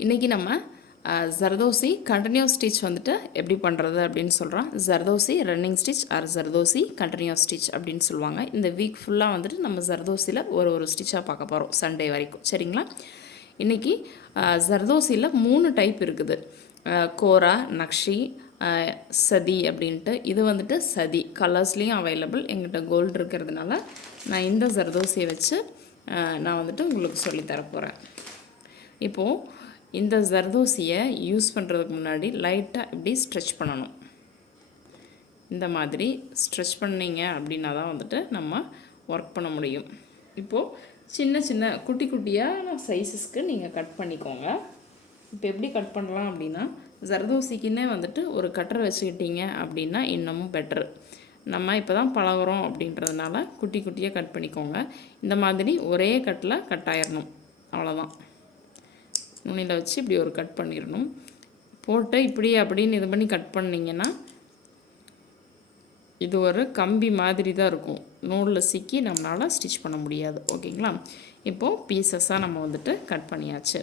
இன்றைக்கி நம்ம zardozi continuous stitch வந்துட்டு எப்படி பண்ணுறது அப்படின்னு சொல்கிறோம். Zardozi running stitch or zardozi continuous stitch அப்படின்னு சொல்லுவாங்க. இந்த வீக் ஃபுல்லாக வந்துட்டு நம்ம ஜர்தோசியில் ஒரு ஸ்டிச்சாக பார்க்க போகிறோம் சண்டே வரைக்கும். சரிங்களா? இன்றைக்கி ஜர்தோசியில் 3 டைப் இருக்குது. கோரா, நக்ஷி, சதி அப்படின்ட்டு. இது வந்துட்டு சதி கலர்ஸ்லேயும் அவைலபிள். எங்கிட்ட கோல்டு இருக்கிறதுனால நான் இந்த ஜர்தோசியை வச்சு நான் வந்துட்டு உங்களுக்கு சொல்லித்தரப்போகிறேன். இப்போது இந்த ஜர்தோசியை யூஸ் பண்ணுறதுக்கு முன்னாடி லைட்டாக இப்படி ஸ்ட்ரெச் பண்ணணும். இந்த மாதிரி ஸ்ட்ரெச் பண்ணிங்க அப்படின்னா தான் வந்துட்டு நம்ம ஒர்க் பண்ண முடியும். இப்போது சின்ன சின்ன குட்டி குட்டியாக சைஸஸ்க்கு நீங்கள் கட் பண்ணிக்கோங்க. இப்போ எப்படி கட் பண்ணலாம் அப்படின்னா, ஜர்தோசிக்குன்னே வந்துட்டு ஒரு கட்டர் வச்சுக்கிட்டீங்க அப்படின்னா இன்னமும் பெட்ரு. நம்ம இப்போ தான் பழகுறோம் அப்படின்றதுனால குட்டி குட்டியாக கட் பண்ணிக்கோங்க. இந்த மாதிரி ஒரே கட்டில் கட் ஆயிடணும், அவ்வளோதான். நுனியில் வச்சு இப்படி ஒரு கட் பண்ணிடணும். போட்டு இப்படி அப்படின்னு இது பண்ணி கட் பண்ணிங்கன்னா இது ஒரு கம்பி மாதிரி தான் இருக்கும். நூலில் சிக்கி நம்மளால் ஸ்டிச் பண்ண முடியாது. ஓகேங்களா? இப்போது பீசஸாக நம்ம வந்துட்டு கட் பண்ணியாச்சு.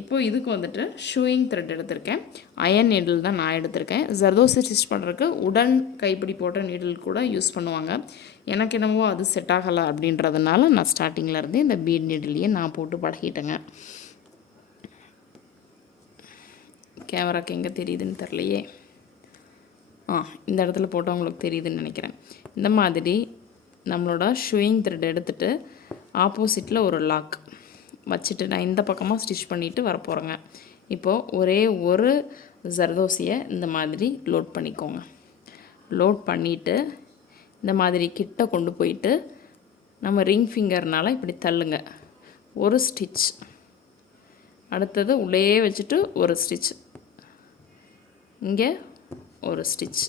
இப்போது இதுக்கு வந்துட்டு ஷூயிங் த்ரெட் எடுத்திருக்கேன். அயன் நீடில் தான் நான் எடுத்திருக்கேன். ஜர்தோசி ஸ்டிச் பண்ணுறதுக்கு உடன் கைப்பிடி போட்ட நீடில் கூட யூஸ் பண்ணுவாங்க. எனக்கு என்னவோ அது செட் ஆகலை அப்படின்றதுனால நான் ஸ்டார்டிங்கில் இருந்து இந்த பீட் நீடிலையே நான் போட்டு பழகிட்டேங்க. கேமராக்கு எங்கே தெரியுதுன்னு தெரிலையே. இந்த இடத்துல போட்டால் உங்களுக்கு தெரியுதுன்னு நினைக்கிறேன். இந்த மாதிரி நம்மளோட ஷூயிங் த்ரெட் எடுத்துகிட்டு ஆப்போசிட்டில் ஒரு லாக் வச்சுட்டு நான் இந்த பக்கமாக ஸ்டிச் பண்ணிவிட்டு வரப்போகிறேங்க. இப்போது ஒரே ஒரு ஜர்தோசியை இந்த மாதிரி லோட் பண்ணிக்கோங்க. லோட் பண்ணிவிட்டு இந்த மாதிரி கிட்ட கொண்டு போயிட்டு நம்ம ரிங் ஃபிங்கர்னால் இப்படி தள்ளுங்க. ஒரு ஸ்டிச், அடுத்தது உள்ளே வச்சுட்டு ஒரு ஸ்டிச், இங்கே ஒரு ஸ்டிச்.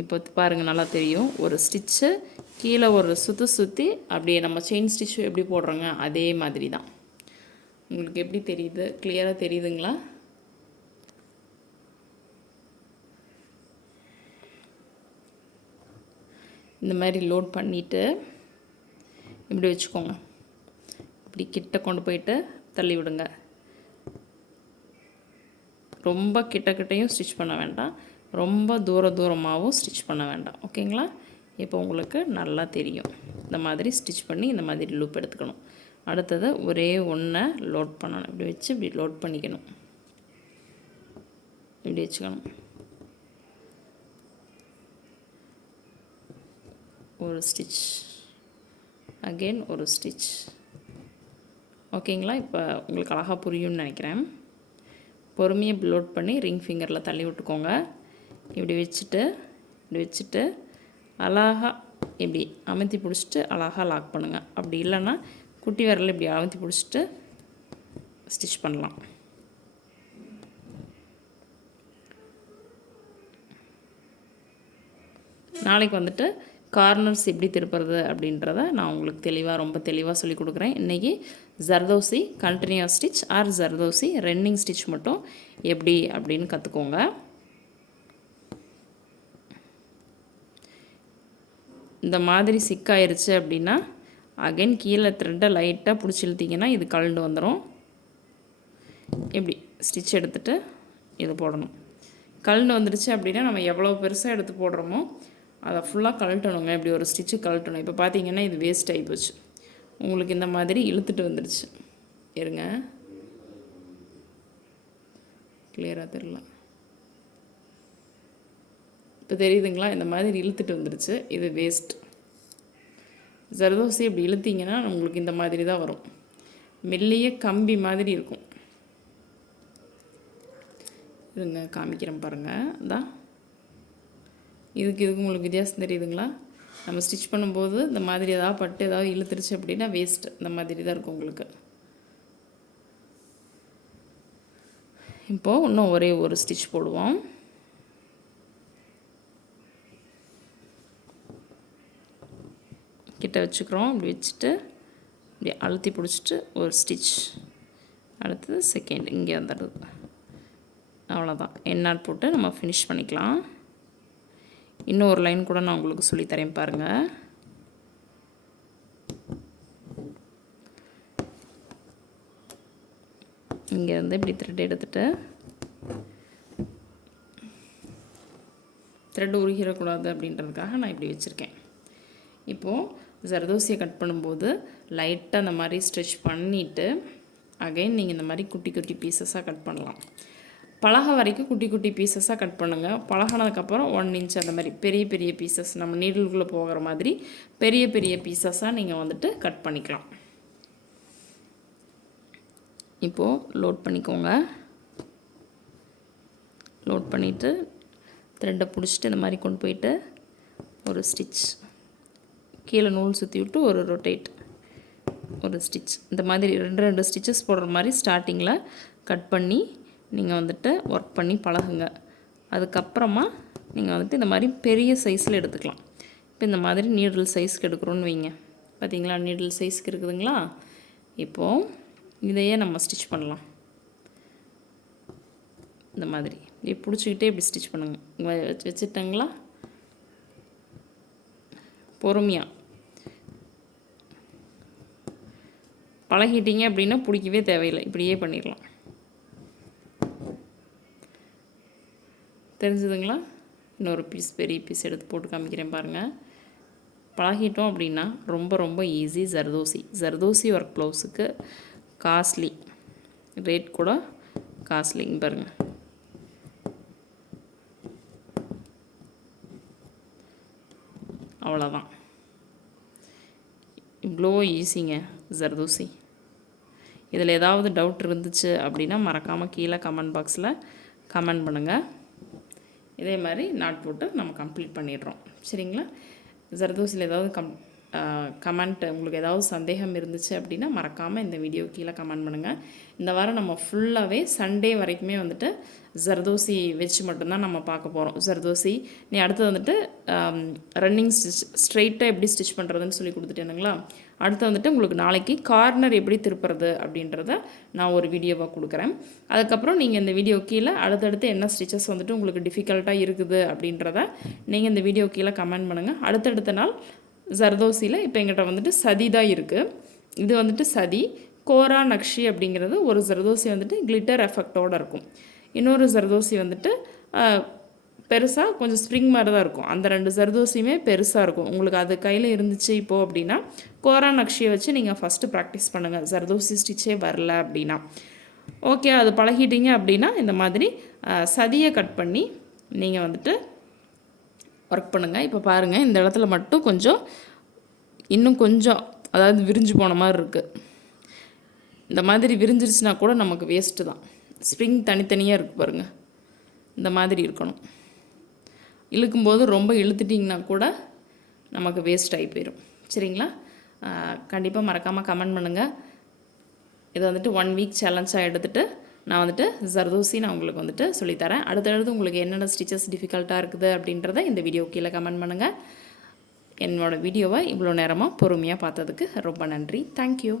இப்போ பாருங்கள், நல்லா தெரியும். ஒரு ஸ்டிச்சு கீழே ஒரு சுற்றி அப்படியே நம்ம செயின் ஸ்டிச்சு எப்படி போடுறோங்க அதே மாதிரி தான். உங்களுக்கு எப்படி தெரியுது? கிளியராக தெரியுதுங்களா? இந்த மாதிரி லோட் பண்ணிவிட்டு இப்படி வச்சுக்கோங்க. இப்படி கிட்ட கொண்டு போயிட்டு தள்ளி விடுங்க. ரொம்ப கிட்டக்கிட்டையும் ஸ்டிச் பண்ண வேண்டாம், ரொம்ப தூரமாகவும் ஸ்டிச் பண்ண வேண்டாம். ஓகேங்களா? இப்போ உங்களுக்கு நல்லா தெரியும். இந்த மாதிரி ஸ்டிச் பண்ணி இந்த மாதிரி லூப் எடுத்துக்கணும். அடுத்தது ஒரே ஒன்றை லோட் பண்ணணும். இப்படி வச்சு இப்படி லோட் பண்ணிக்கணும். இப்படி வச்சுக்கணும். ஒரு ஸ்டிச், அகெயின் ஒரு ஸ்டிச். ஓகேங்களா? இப்போ உங்களுக்கு அழகாக புரியும்னு நினைக்கிறேன். பொறுமையாக லோட் பண்ணி ரிங் ஃபிங்கரில் தள்ளி விட்டுக்கோங்க. இப்படி வச்சுட்டு அழகாக இப்படி அமுத்தி பிடிச்சிட்டு அழகாக லாக் பண்ணுங்கள். அப்படி இல்லைன்னா குட்டி விரலில் இப்படி அமுத்தி பிடிச்சிட்டு ஸ்டிச் பண்ணலாம். நாளைக்கு வந்துட்டு கார்னர்ஸ் எப்படி திருப்புறது அப்படின்றத நான் உங்களுக்கு ரொம்ப தெளிவாக சொல்லி கொடுக்குறேன். இன்றைக்கி zardozi continuous stitch or zardozi running stitch மட்டும் எப்படி அப்படின்னு கற்றுக்கோங்க. இந்த மாதிரி சிக்காயிருச்சு அப்படின்னா அகைன் கீழே த்ரெட்டை லைட்டாக பிடிச்சி இழுத்திங்கன்னா இது கழண்டு வந்துடும். இப்படி ஸ்டிச் எடுத்துகிட்டு இது போடணும். கழண்டு வந்துடுச்சு அப்படின்னா நம்ம எவ்வளோ பெருசாக எடுத்து போடுறோமோ அதை ஃபுல்லாக கழட்டணுங்க. இப்படி ஒரு ஸ்டிச்சு கழட்டணும். இப்போ பார்த்தீங்கன்னா இது வேஸ்ட் ஆகி போச்சு. உங்களுக்கு இந்த மாதிரி இழுத்துட்டு வந்துடுச்சு. இருங்க, கிளியராக தெரியல. இப்போ தெரியுதுங்களா? இந்த மாதிரி இழுத்துட்டு வந்துடுச்சு. இது வேஸ்ட். ஜர்தோசி இப்படி இழுத்திங்கன்னா உங்களுக்கு இந்த மாதிரி தான் வரும். மெல்லிய கம்பி மாதிரி இருக்கும். இருங்க, காமிக்கிறேன் பாருங்கள். அதான் இதுக்கு உங்களுக்கு வித்தியாசம் தெரியுதுங்களா? நம்ம ஸ்டிச் பண்ணும்போது இந்த மாதிரி ஏதாவது பட்டு ஏதாவது இழுத்துருச்சு அப்படின்னா வேஸ்ட். இந்த மாதிரி தான் இருக்கும் உங்களுக்கு. இப்போது இன்னும் ஒரே ஒரு ஸ்டிச் போடுவோம். கிட்ட வச்சுக்கிறோம். இப்படி வச்சுட்டு இப்படி அழுத்தி பிடிச்சிட்டு ஒரு ஸ்டிச், அடுத்தது செகண்ட் இங்கே வந்துடுது. அவ்வளோதான். எண்ணால் போட்டு நம்ம ஃபினிஷ் பண்ணிக்கலாம். இன்னும் ஒரு லைன் கூட நான் உங்களுக்கு சொல்லித்தரேன் பாருங்கள். இங்கேருந்து இப்படி த்ரெட் எடுத்துகிட்டு த்ரெட் உருகிடக்கூடாது அப்படின்றதுக்காக நான் இப்படி வச்சுருக்கேன். இப்போது ஜர்தோசியை கட் பண்ணும்போது லைட்டாக அந்த மாதிரி ஸ்ட்ரெச் பண்ணிவிட்டு அகைன் நீங்கள் இந்த மாதிரி குட்டி குட்டி பீசஸாக கட் பண்ணலாம். பலகை வரைக்கும் குட்டி குட்டி பீசஸாக கட் பண்ணுங்கள். பழகினதுக்கப்புறம் 1 இன்ச் அந்த மாதிரி பெரிய பெரிய பீசஸ் நம்ம நீடிலுக்குள்ளே போகிற மாதிரி பெரிய பெரிய பீசஸாக நீங்கள் வந்துட்டு கட் பண்ணிக்கலாம். இப்போது லோட் பண்ணிக்கோங்க. லோட் பண்ணிவிட்டு த்ரெட்டை பிடிச்சிட்டு இந்த மாதிரி கொண்டு போயிட்டு ஒரு ஸ்டிச் கீழே நூல் சுற்றி விட்டு ஒரு ரொட்டேட் ஒரு ஸ்டிச் இந்த மாதிரி 2 ஸ்டிச்சஸ் போடுற மாதிரி ஸ்டார்டிங்கில் கட் பண்ணி நீங்கள் வந்துட்டு ஒர்க் பண்ணி பழகுங்க. அதுக்கப்புறமா நீங்கள் வந்துட்டு இந்த மாதிரி பெரிய சைஸில் எடுத்துக்கலாம். இப்போ இந்த மாதிரி நீடில் சைஸ்க்கு எடுக்கிறோன்னு வைங்க. பார்த்தீங்களா நீடில் சைஸ்க்கு இருக்குதுங்களா? இப்போது இதையே நம்ம ஸ்டிச் பண்ணலாம். இந்த மாதிரி இப்படி பிடிச்சிக்கிட்டே இப்படி ஸ்டிச் பண்ணுங்கள். வச்சுட்டாங்களா? பொறுமையாக பழகிட்டீங்க அப்படின்னா பிடிக்கவே தேவையில்லை, இப்படியே பண்ணிடலாம். தெரிஞ்சுதுங்களா? இன்னொரு பீஸ் பெரிய பீஸ் எடுத்து போட்டு காமிக்கிறேன் பாருங்கள். பழகிட்டோம் அப்படின்னா ரொம்ப ரொம்ப ஈஸி. ஜர்தோசி ஒர்க் ப்ளவுஸுக்கு காஸ்ட்லி ரேட் கூட காஸ்ட்லிங்க பாருங்கள். அவ்வளோதான், இவ்வளோ ஈஸிங்க ஜர்தோசி. இதில் ஏதாவது டவுட் இருந்துச்சு அப்படின்னா மறக்காமல் கீழே கமெண்ட் பாக்ஸில் கமெண்ட் பண்ணுங்கள். இதே மாதிரி நாட் போட்டு நம்ம கம்ப்ளீட் பண்ணிடுறோம். சரிங்களா? ஜர்தோசியில் ஏதாவது கமெண்ட் உங்களுக்கு ஏதாவது சந்தேகம் இருந்துச்சு அப்படின்னா மறக்காமல் இந்த வீடியோ கீழே கமெண்ட் பண்ணுங்கள். இந்த வாரம் நம்ம ஃபுல்லாகவே சண்டே வரைக்குமே வந்துட்டு ஜர்தோசி வச்சு மட்டும்தான் நம்ம பார்க்க போகிறோம். ஜர்தோசி நீ அடுத்து வந்துட்டு ரன்னிங் ஸ்டிச் ஸ்ட்ரெயிட்டாக எப்படி ஸ்டிச் பண்ணுறதுன்னு சொல்லி கொடுத்துட்டேனுங்களா? அடுத்து வந்துட்டு உங்களுக்கு நாளைக்கு கார்னர் எப்படி திருப்புறது அப்படின்றத நான் ஒரு வீடியோவாக கொடுக்குறேன். அதுக்கப்புறம் நீங்கள் இந்த வீடியோ கீழே அடுத்தடுத்து என்ன ஸ்டிச்சஸ் வந்துட்டு உங்களுக்கு டிஃபிகல்ட்டாக இருக்குது அப்படின்றத நீங்கள் இந்த வீடியோ கீழே கமெண்ட் பண்ணுங்கள். அடுத்தடுத்த நாள் ஜர்தோசியில் இப்போ எங்கிட்ட வந்துட்டு சதி தான் இருக்குது. இது வந்துட்டு சதி. கோரா நக்ஷி அப்படிங்கிறது ஒரு ஜர்தோசி வந்துட்டு கிளிட்டர் எஃபெக்டோடு இருக்கும். இன்னொரு ஜர்தோசி வந்துட்டு பெருசாக கொஞ்சம் ஸ்ப்ரிங் மாதிரி தான் இருக்கும். அந்த 2 ஜர்தோசியுமே பெருசாக இருக்கும். உங்களுக்கு அது கையில் இருந்துச்சு இப்போது அப்படின்னா கோரா நக்ஷியை வச்சு நீங்கள் ஃபஸ்ட்டு ப்ராக்டிஸ் பண்ணுங்கள். ஜர்தோசி ஸ்டிச்சே வரல அப்படின்னா ஓகே, அது பழகிட்டீங்க அப்படின்னா இந்த மாதிரி சதியை கட் பண்ணி நீங்கள் வந்துட்டு ஒர்க் பண்ணுங்கள். இப்போ பாருங்கள், இந்த இடத்துல மட்டும் கொஞ்சம் இன்னும் கொஞ்சம் அதாவது விரிஞ்சு போன மாதிரி இருக்குது. இந்த மாதிரி விரிஞ்சிருச்சுன்னா கூட நமக்கு வேஸ்ட்டு தான். ஸ்ப்ரிங் தனித்தனியாக இருக்குது பாருங்கள், இந்த மாதிரி இருக்கணும். இழுக்கும்போது ரொம்ப இழுத்துட்டிங்கன்னா கூட நமக்கு வேஸ்ட் ஆகி போயிடும். சரிங்களா? கண்டிப்பாக மறக்காமல் கமெண்ட் பண்ணுங்கள். இதை வந்துட்டு 1 வீக் சேலஞ்சாக எடுத்துகிட்டு நான் வந்துட்டு ஜர்தோசி நான் உங்களுக்கு வந்துட்டு சொல்லித்தரேன். அடுத்தடுத்து உங்களுக்கு என்னென்ன ஸ்டிச்சஸ் டிஃபிகல்ட்டாக இருக்குது அப்படின்றத இந்த வீடியோ கீழே கமெண்ட் பண்ணுங்கள். என்னோடய வீடியோவை இவ்வளோ நேரமாக பொறுமையாக பார்த்ததுக்கு ரொம்ப நன்றி. தேங்க்யூ.